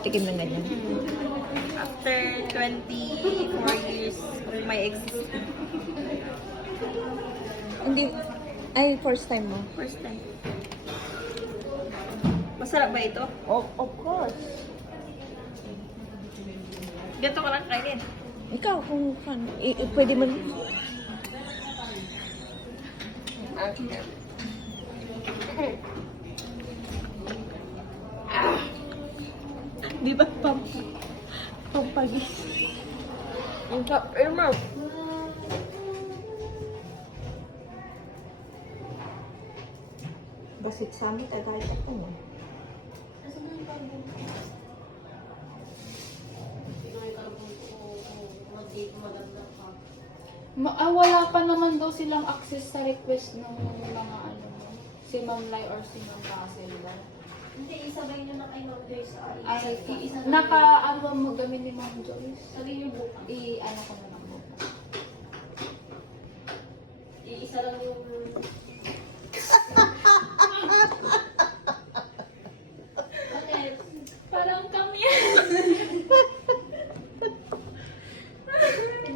nakatikim ng ganyan? After 24 years of my existence. Hindi, ay, first time mo? First time. Masarap ba ito? Of course. Ganito ka lang kainin. Ikaw, kung pwede mo. Di ba pampagis? Ang sarap. Ayun mo. Basit sa amin, kahit ako mo. Wala pa naman daw silang access sa request ng mga ano, si Ma'am Lai or si Ma'am Russell ba? Hindi, isabay nyo na kay Ma'am Joyce sa Ay, naka-ano mo gamin ni Ma'am Joyce? Sabi nyo bukas. I-ano ko na lang bukas. Iisa lang yung... Bakit? Parang kami.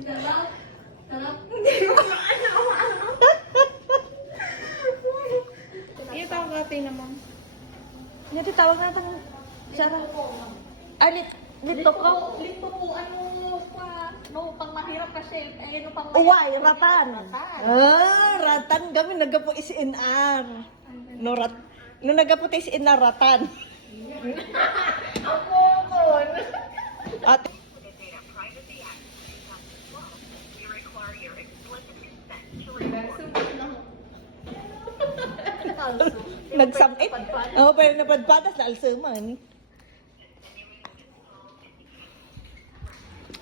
Sarap? Sarap? Iya, tawag natin naman. Natitawag natin Sarah. Nito ko. Lito po, ano pa, no, pang mahirap kasi, ano pang Uway, ratan. Ratan kami nagapo is NR. No nagapo is NR ratan. Ako ko. At nagsamit. Oo, pero napadpadas na alsuman.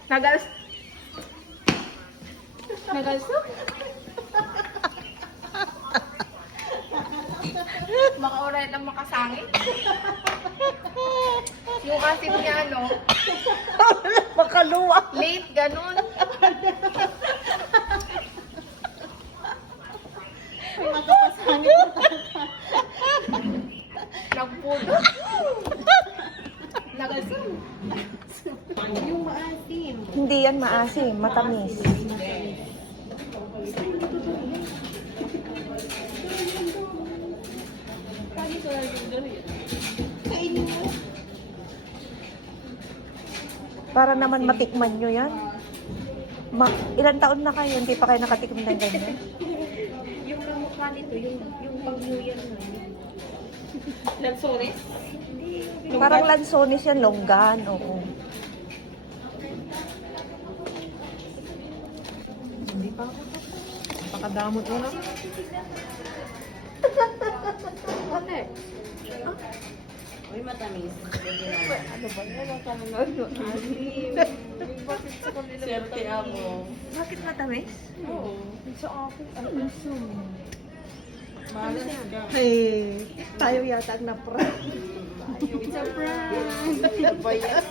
Nagas. Nagalso? Maka-oray ng makasangit. Yung asim niya, no? Makaluwa. Late, ganun. Nagpulo. Nagasim. Yung maasim. Hindi yan maasim, matamis. Para naman matikman nyo yan. Ilan taon na kayo, hindi pa kayo nakatikim ng ganyan? Yung kamukha nito, yung pag-New Year na yun. Lansones? Parang lansones yan, longgan. Oo. Hindi pa ako. Pakadamot mo na. Ate. Uy, matamis. Ano ba yan? Ang kamunod doon. Swerte ako. Bakit matamis? Oo. Sa akin, ang isum. Malas ka. Hey, tayo yata na-prank. It's a prank. Ba yan?